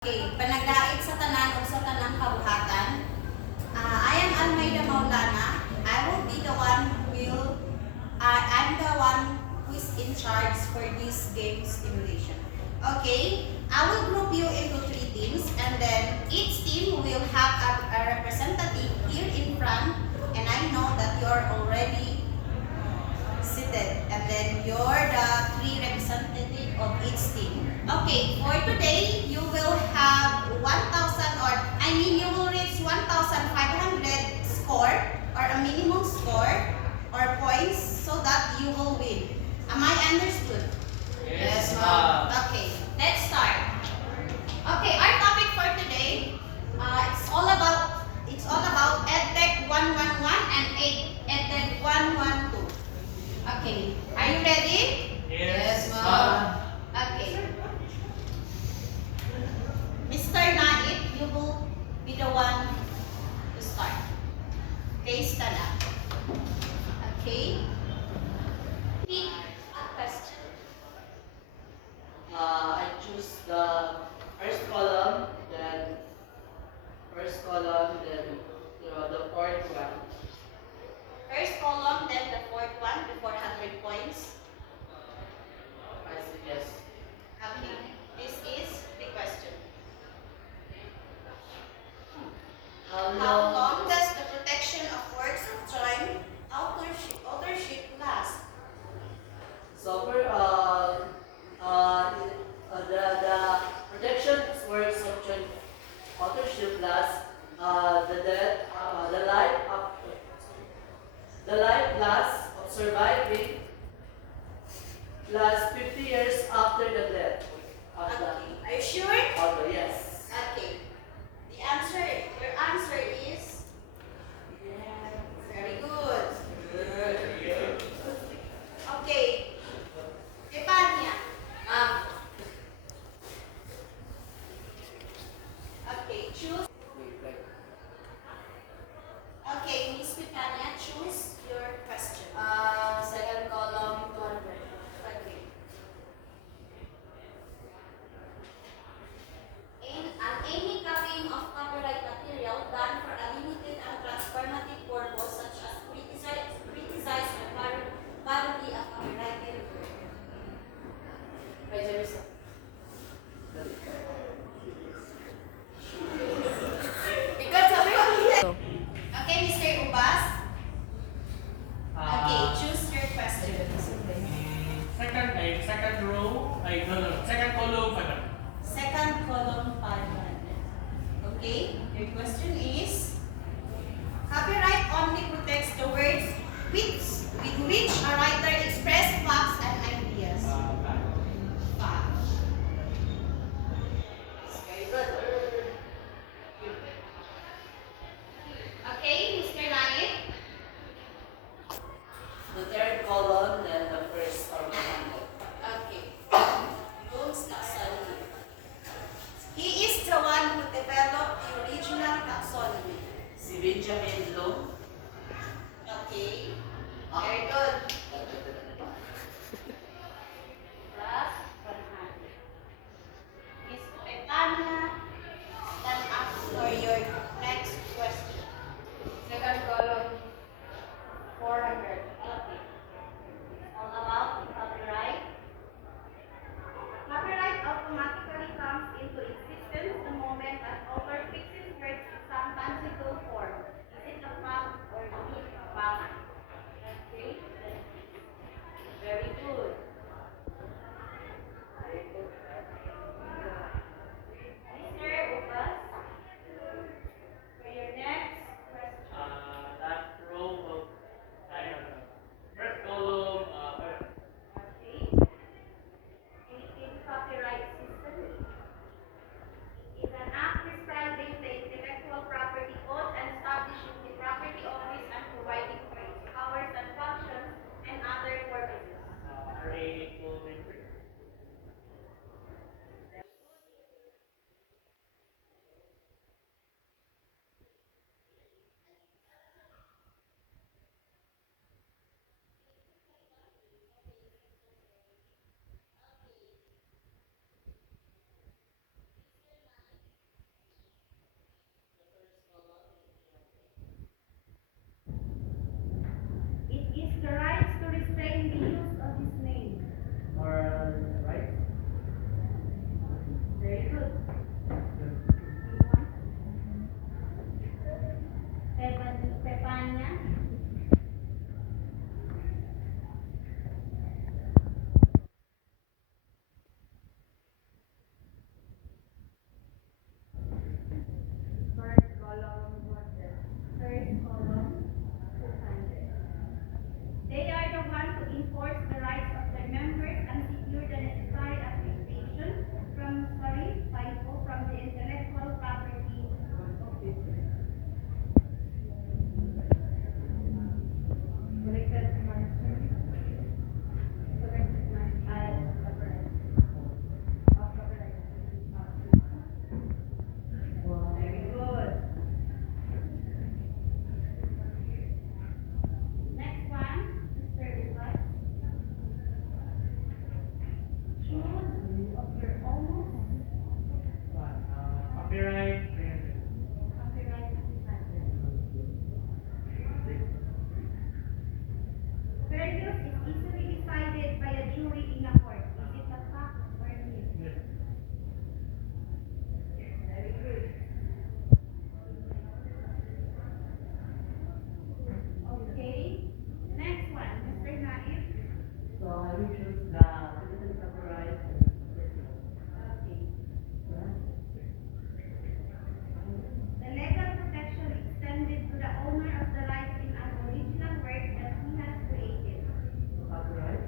Okay, panagdait sa tanan o sa tanang kabuhatan. I am Almeida Maulana. I will be the one I'm the one who is in charge for this game stimulation. Okay, I will group you into 3 teams, and then each team will have a representative here in front, and I know that you're already seated, and then you're the 3 representative of each team. Okay, for today, you will have 1,000 you will reach 1,500 score or a minimum score or points so that you will win. Am I understood? Yes, ma'am. Okay, let's start. Okay, our topic for today, it's all about EdTech 111 and EdTech 112. Okay, are you ready? Yes, ma'am. Okay. Mr. Naib, you will be the one to start. Okay, stand up. Okay. Pick a question. I choose the first column, then the fourth one. First column, then the fourth one, the 400 points. I say yes. Okay. This is the question. How long does the protection of works of joint authorship last? So the protection works of joint authorship lasts the life lasts of surviving lasts 50 years after the death of the Okay. Are you sure? author. Yes. Okay. Your answer is very good. Okay. Stefania. Okay, choose. Okay, Miss Stefania, choose your question. Second column, 200. Okay. Any copying of copyright material done for a limited and transformative purpose such as criticize or parody a copyrighted work. Plagiarism. Ikaw sabi ko. Okay, Mr. Ubas. Okay, choose your question. Second row, second column, Second column, 500. Okay, your question is, copyright only protects the words with which a writer expressed facts and ideas. Fact. Very good. Okay, Mr. Ryan. The third column, then the first or 100. Okay. Bloom's taxonomy. He is the one who developed the original taxonomy. Si Benjamin Bloom. Okay. Very good. Plus 100. Miss Petania, stand up for your next question. Second column, 400. Okay. All about copyright. Copyright automatically comes into existence the moment an author fixes words in some tangible form. Is it a fact or a myth? Fact. Okay. Copyright 300. Copyright 200. Fair use is easily decided by a jury in a court. Is it a fact or a myth? Yes. Very good. Okay. Next one, Mr. Naif. So I will choose the citizen copyright. Okay. The legal protection extended to the owner of the rights in an original work that he has created. Copyright.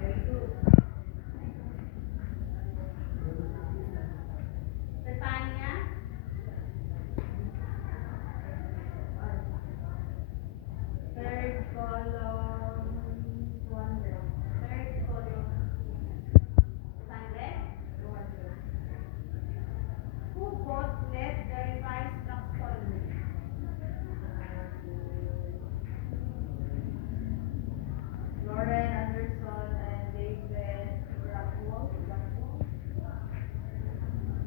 Very good. Stefania. Third column, 200. Third column, 100. 200. Who both led the revised taxonomy? Lauren Anderson and David Rockwell.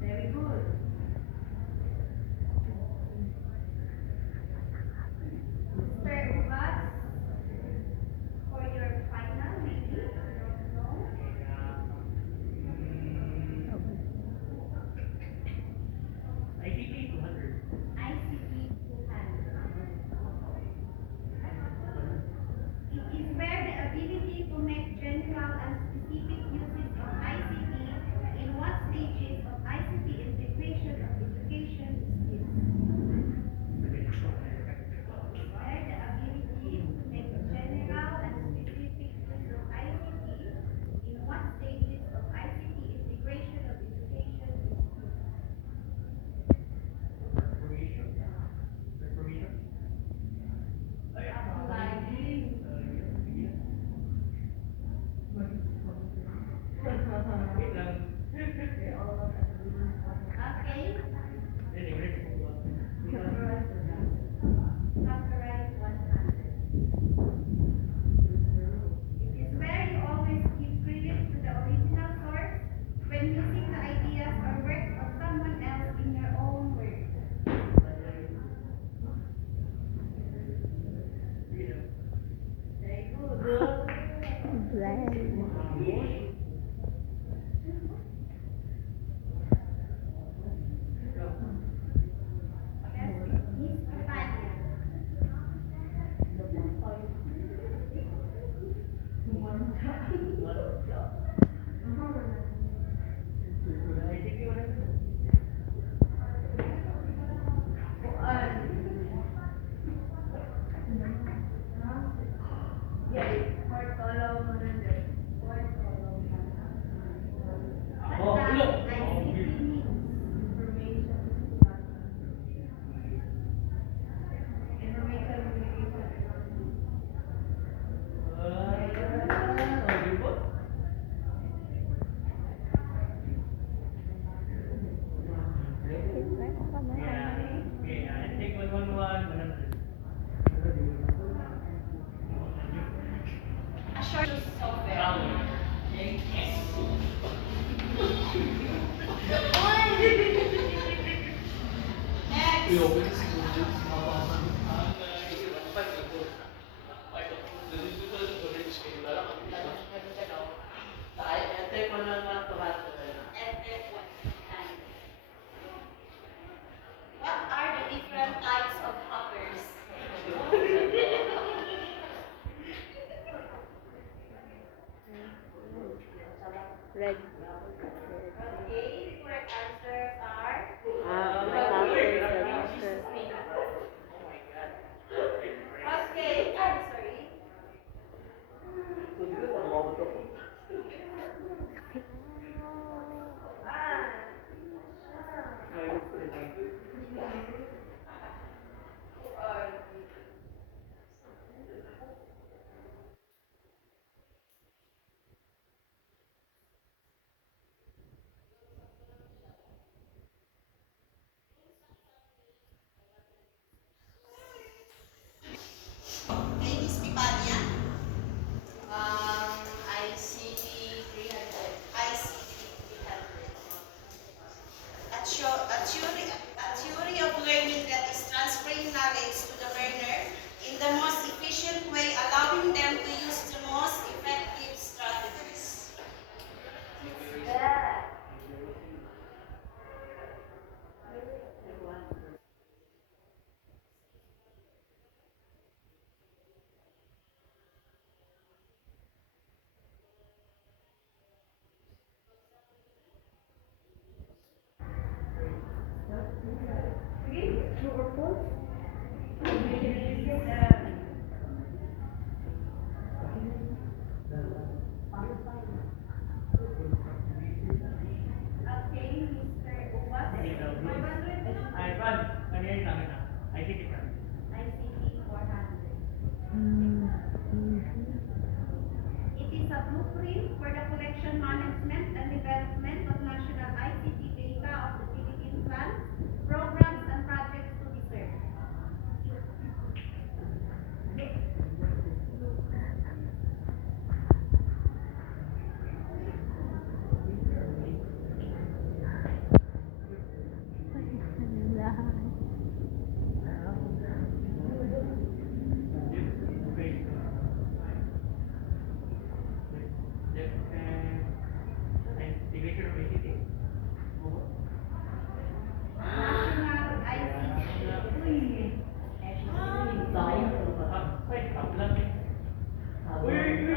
Very good. Mr. Ubas, for your final, maybe? I don't know. ICT 200. ICT 200. It is where the ability to make general and specific uses of ICT in what stages of ICT integration of education is used. Where the ability to make general and specific use of ICT in what stages of ICT integration of education is used. Reformation. Reformation. Wait lang. Okay. Anyway. Copyright 100. It is where you always give credit to the original source when using the ideas or works of someone else in your own work. Very good. Miss Stefania. Fourth column, 100. Fourth column, 100. Oh, What look. does ICT means? Information. Information communication. Audible? Yeah. Okay, I take 111, 100. A short software. Next. I take 111 to have What are the different types of hoppers? Red. Okay, correct answers are Ah, my copy is a True or false? Okay, Mr. Uwas. 500. Ay, Brad, kanina yung namin na. ICT ka. ICT 400. It is a blueprint for the collection, management, and development of national ICT data of the Philippine plans, programs, and projects to be served. Integration of ICT. National ICT. Ay, tablang eh. Uy, uy!